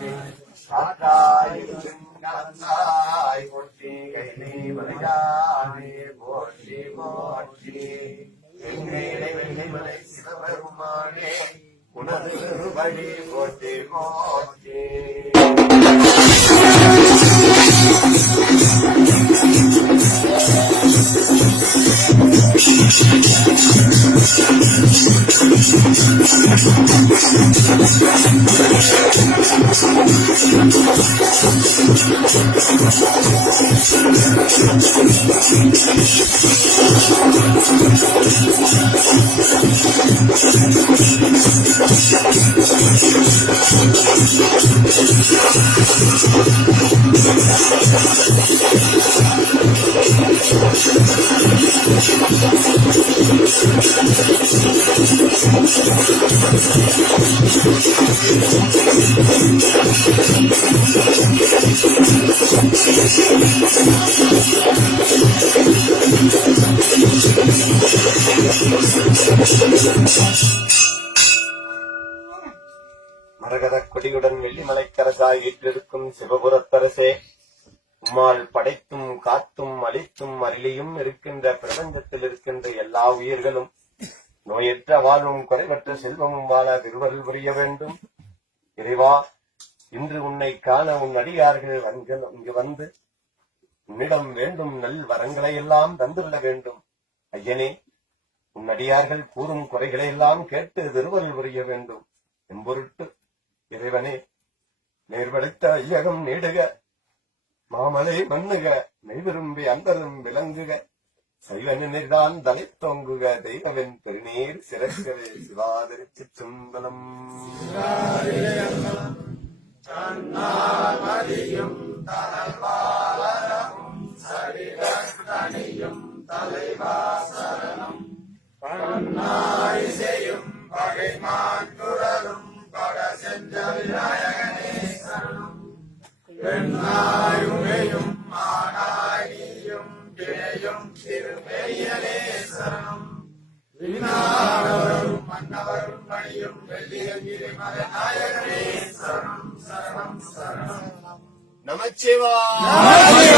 போற்றி காற்றாய் போற்றி கைலை மலையானே போற்றி போற்றி மலை சிவபெருமானே உனது வழி போற்றி போற்றி மரகதக் கொடியுடன் வெள்ளிமலைக்கரசாய் ஏற்றிருக்கும் சிவபுரத்தரசே, உம்மால் படைத்தும் காத்தும் அழித்தும் அருளியும் இருக்கின்ற பிரபஞ்சத்தில் இருக்கின்ற எல்லா உயிர்களும் நோயற்ற வாழ்வும் குறைவற்ற செல்வமும் வாழ திருவருள் புரிய வேண்டும். இறைவா, இன்று உன்னை காண உன் அடியார்கள் இங்கு வந்து உன்னிடம் வேண்டும் நல் வரங்களை எல்லாம் தந்துள்ள வேண்டும். ஐயனே, உன் அடியார்கள் கூறும் குறைகளை எல்லாம் கேட்டு திருவருள் புரிய வேண்டும் என்பொருட்டு இறைவனே, நேர்வழித்த ஐயகம் நீடுக, மாமலை மண்ணுக, மெய் விரும்பி அந்தரும் விளங்குக, சைவனிதான் தலை தொங்குக, தெய்வவின் பெருநீர் சிறக்கவே. சிவாதிருச்சி சுந்தலம் தலைவாசனம் செய்யும் பகைமான் குரலும் பட சென்ற விநாயகனே சரணம். பெண்ணாயுமையும் மானாயும் கிளையும் திருப்பெரியலே சரணம். விநாயகரும் மன்னவரும் பணியும் வெள்ளியங்கிரி மலைநாயகனே சரணம் சரணம் சரணம். நமச்சிவாய.